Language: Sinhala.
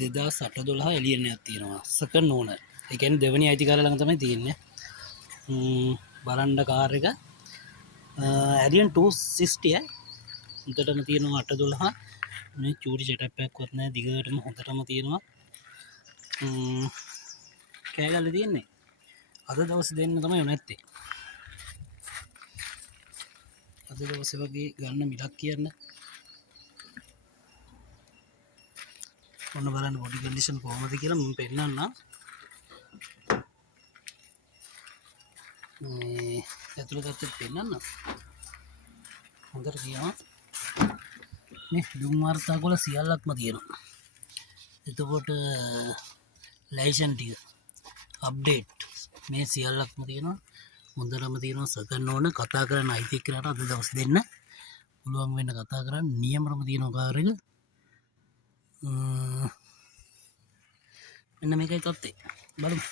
2008-12 එලියනයක් තියෙනවා සෙකන්ඩ් ඕනර්. ඒ කියන්නේ දෙවෙනි අයිතිකාරය ළඟ තමයි තියෙන්නේ. බලන්න කාර් එක ඇඩියන් 260 උඩටම තියෙනවා 812. මේ චූටි සෙටප් එකක්වත් නැහැ. දිගටම හොඳටම තියෙනවා. කෑගල්ල තියෙන්නේ. අද දවසේ දෙන්න තමයි නැත්තේ. අද දවසේ වගේ ගන්න මිලක් කියන්න. ඔන්න බලන්න බොඩි කන්ඩිෂන් කොහොමද කියලා මම පෙන්නන්නම්. මේ ඇතුළත තත්ත්වෙත් පෙන්නන්නම්. හොඳට කියනවා. මේ දුම් වාර්තා වල සියල්ලක්ම තියෙනවා. එතකොට ලයිසන් ටික අප්ඩේට් මේ සියල්ලක්ම තියෙනවා. හොඳටම තියෙනවා. සෙකන්ඩ් ඕනර් කතා කරන්න අයිති එක්කනට අද දවස් දෙන්න පුළුවන් වෙන්න කතා කරන්න නියමරම තියෙනවා කාර් එක. මෙන්න මේකයි තත්ත්වය. බලමු.